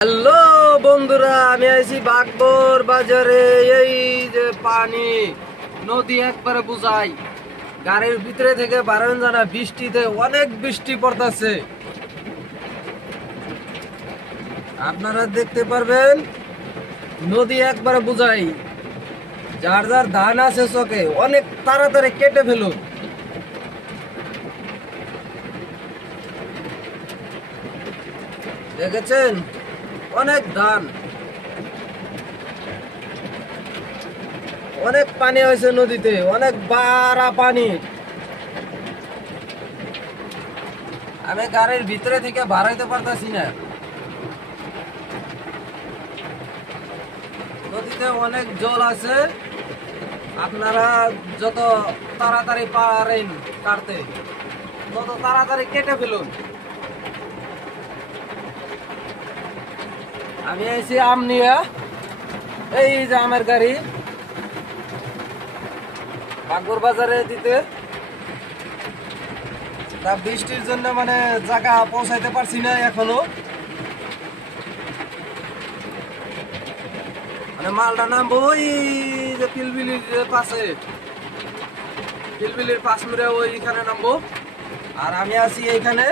Hello বন্ধুরা, আমি আইছি বাগবর বাজারে। এই যে পানি নদী একবারে বুঝাই, গাড়ির ভিতরে থেকে বারণ জানা, বৃষ্টিতে অনেক বৃষ্টি পড়তেছে। আপনারা দেখতে পারবেন নদী একবারে বুঝাই। যার যার ধান আছে চকে অনেক তাড়াতাড়ি কেটে ফেলুন। দেখেছেন অনেক ধান, অনেক পানি হয়েছে নদীতে, অনেক বাড়া পানি। আমি গাড়ির ভিতরে থেকে বার হইতে পারতাছি না। নদীতে অনেক জল আছে। আপনারা যত তাড়াতাড়ি পারেন কাটতে, তত তাড়াতাড়ি কেটে ফেলুন। আমি আইছি আম নিয়ে। এই যে আমের গাড়ি বাগবর বাজারে দিতে, তা বৃষ্টির জন্য মানে জায়গা পৌঁছাইতে পারছি না এখনো। মানে মালটা নামবো ওই যে পিলবিলির পাশে, পিলবিলির পাশ মুড়ে ওইখানে নামবো। আর আমি আছি এইখানে।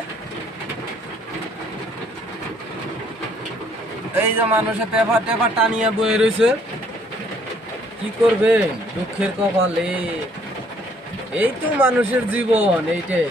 এই যে মানুষের পেপার টেপার টানিয়ে বয়ে রয়েছে। কি করবে দুঃখের কপালে, এই তো মানুষের জীবন এইটাই।